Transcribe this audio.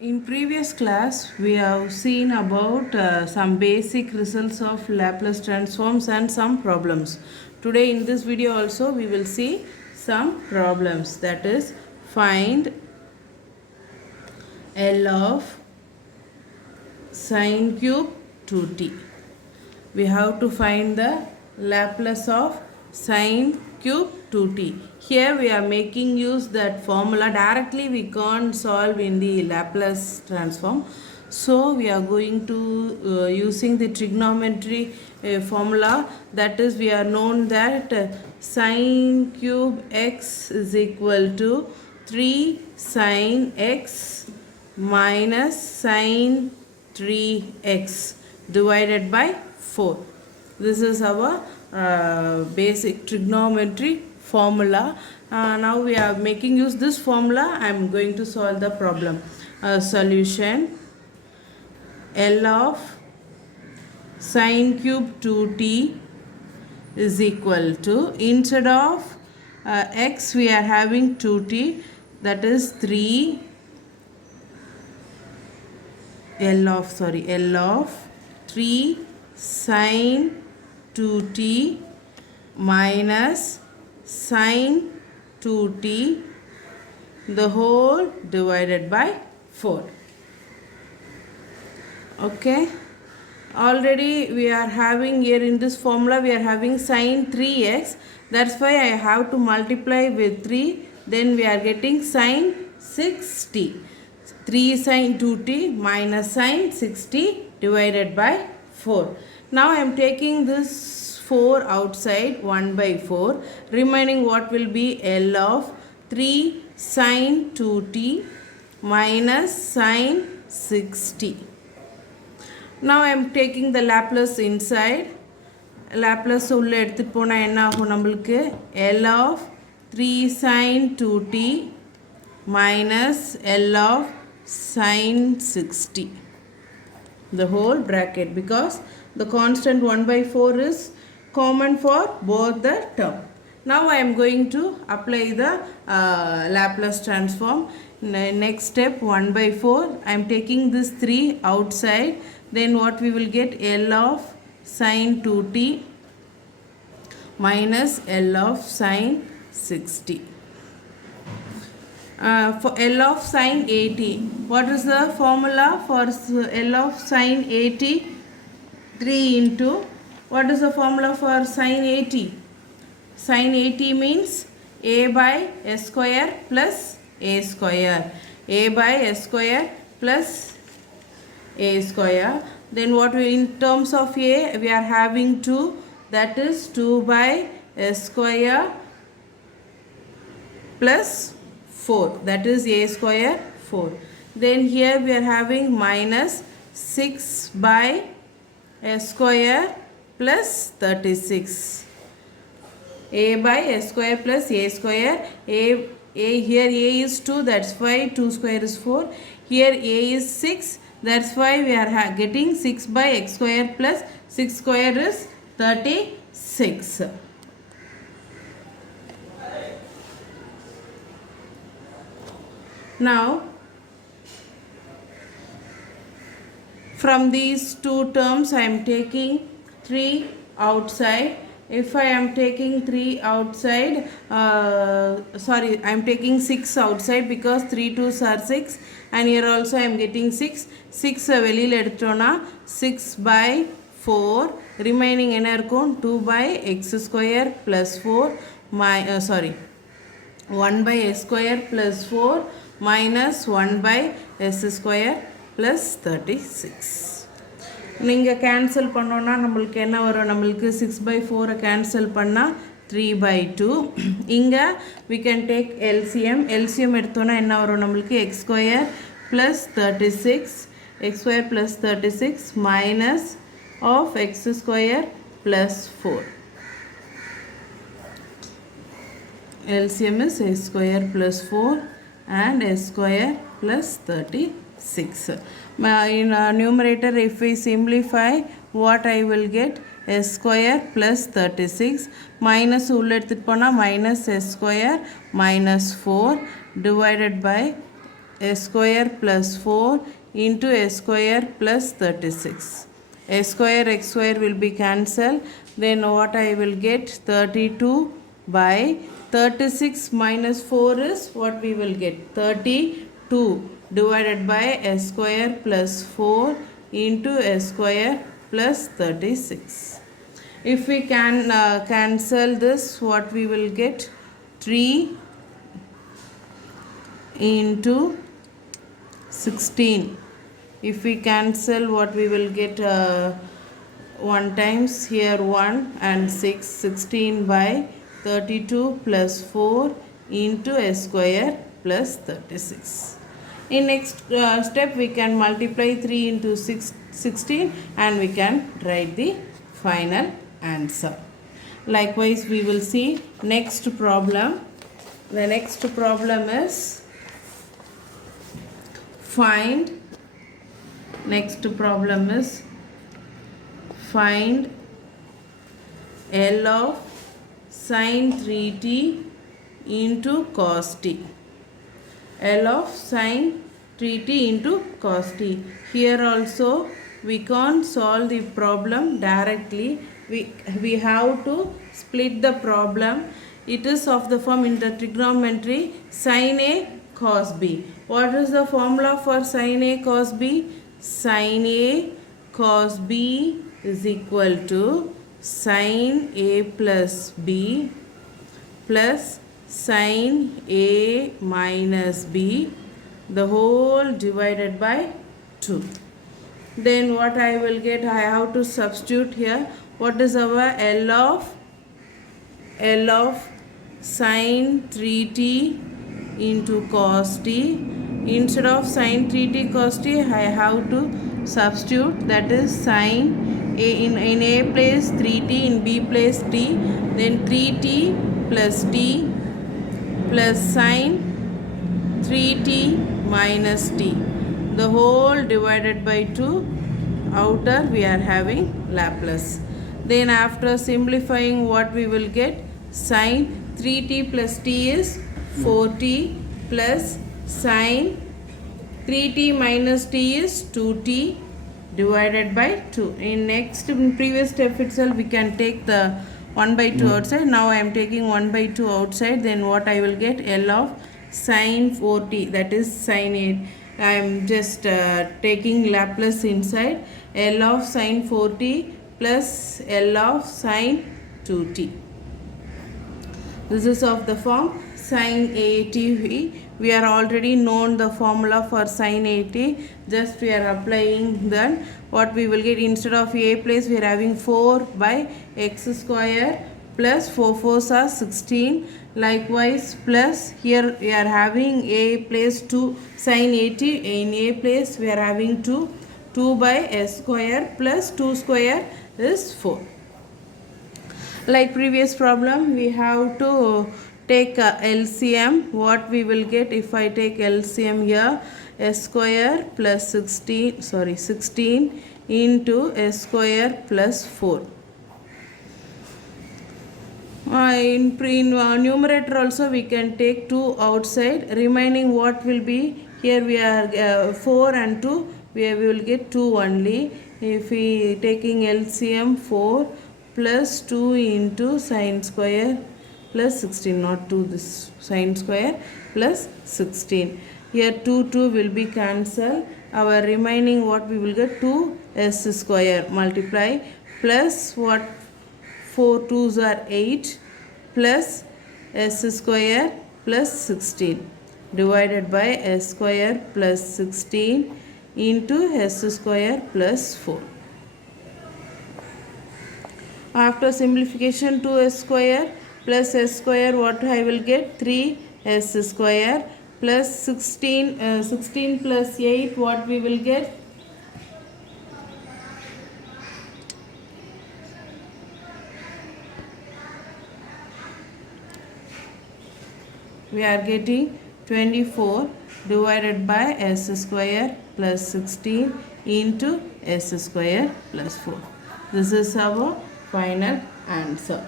In previous class, we have seen about some basic results of Laplace transforms and some problems. Today in this video also we will see some problems, that is find L of sin cube 2t. We have to find the Laplace of sin cube 2t. Here we are making use that formula. Directly we can't solve in the Laplace transform. So we are going to using the trigonometry formula, that is we are known that sin cube x is equal to 3 sin x minus sin 3x divided by 4. This is our basic trigonometry formula. Now we are making use this formula. I am going to solve the problem. Solution: L of sin cube 2t is equal to, instead of x we are having 2t, that is 3 L of 3 sin 2t minus sin 2t the whole divided by 4. Okay, already we are having here in this formula we are having sin 3x, that's why I have to multiply with 3, then we are getting sin 6t. 3 sin 2t minus sin 6t divided by 4. Now I am taking this 4 outside, 1 by 4. Remaining what will be L of 3 sin 2t minus sin 6t. Now I am taking the Laplace inside. Laplace உள்ள எடுத்துட்டு போனா என்ன ஆகும் நம்மளுக்கு? L of 3 sin 2t minus L of sin 60, the whole bracket, because the constant 1 by 4 is common for both the term. Now I am going to apply the Laplace transform. Next step, 1 by 4, I am taking this 3 outside, then what we will get? L of sin 2t minus L of sin 60. For L of sin 80, what is the formula for L of sin 80? 3 into, what is the formula for sin 80? Sin 80 means a by s square plus a square. A by s square plus a square. Then what we, in terms of a, we are having 2, that is 2 by s square plus 4, that is a square 4. Then here we are having minus 6 by s square plus 36. A by s square plus a square. Here a is 2, that's why 2 square is 4. Here a is 6, that's why we are getting 6 by x square plus 6 square is 36. Now from these two terms I am taking 3 outside. If I am taking 3 outside, sorry, I am taking 6 outside, because 3 2s are 6, and here also I am getting 6. 6 வெளியில் எடுத்தோம்னா 6 by 4, remaining என்ன இருக்கும்? 2 by x square plus 4 sorry 1 by s square plus 4 minus 1 by s square plus 36. நீங்கள் cancel பண்ணோன்னா நம்மளுக்கு என்ன வரும்? நம்மளுக்கு 6 by 4 கேன்சல் பண்ணால் 3 by 2. இங்கே we can take LCM. LCM எடுத்தோன்னா என்ன வரும்? நம்மளுக்கு x square plus 36, x square plus 36 minus of x square plus 4. LCM is s square plus 4 and s square plus 36. In numerator, if we simplify, what I will get? S square plus 36 minus உள்ள எடுத்துட்டு போனா minus s square minus 4 divided by s square plus 4 into s square plus 36. S square x square will be cancelled. Then what I will get? 32 by 36 minus 4 is what we will get? 32 divided by s square plus 4 into s square plus 36. If we can cancel this, what we will get? 3 into 16. If we cancel, what we will get? 1 times here 1 and 6, 16 by 32 plus 4 into s square plus 36. In next step, we can multiply 3 into 16 and we can write the final answer. Likewise, we will see next problem. The next problem is find L of sin 3t into cos t. L of sin 3t into cos t. Here also we can't solve the problem directly. We have to split the problem. It is of the form in the trigonometry sin A cos B. What is the formula for sin A cos B? Sin A cos B is equal to sin A plus B plus sin A minus B the whole divided by 2. Then what I will get? I have to substitute here. What is our L of sin 3t into cos t? Instead of sin 3t cos t, I have to substitute, that is sin A in A place 3t, in B place t, then 3t plus t plus sin 3t minus t the whole divided by 2. Outer we are having Laplace. Then after simplifying, what we will get? Sin 3t plus t is 4t plus sin 3t minus t is 2t divided by 2. In previous step itself, we can take the 1 by 2 outside. Now I am taking 1 by 2 outside. Then what I will get? L of sin 4t, that is sin 8. I am just taking Laplace inside. L of sin 4t plus L of sin 2t. This is of the form sin 80. We are already known the formula for sin 80. Just we are applying that. What we will get? Instead of a place, we are having 4 by x square plus 4 4s are 16. Likewise, plus here we are having a place 2 sin 80. In a place we are having 2 by s square plus 2 square is 4. Like previous problem, we have to take LCM. What we will get if I take LCM here? S square plus 16 into s square plus 4. In numerator also we can take 2 outside. Remaining what will be? Here we are 4 and 2. We will get 2 only. If we taking LCM, 4 plus 2 into sin square plus 16, not 2, this sin square plus 16. Here 2 will be cancelled. Our remaining what we will get? 2s square multiply plus what? 4 2s are 8 plus s square plus 16 divided by s square plus 16 into s square plus 4. After simplification, 2s square plus s square, what I will get? 3s square plus 16 plus 8, what we will get? We are getting 24 divided by s square plus 16 into s square plus 4. This is our final answer.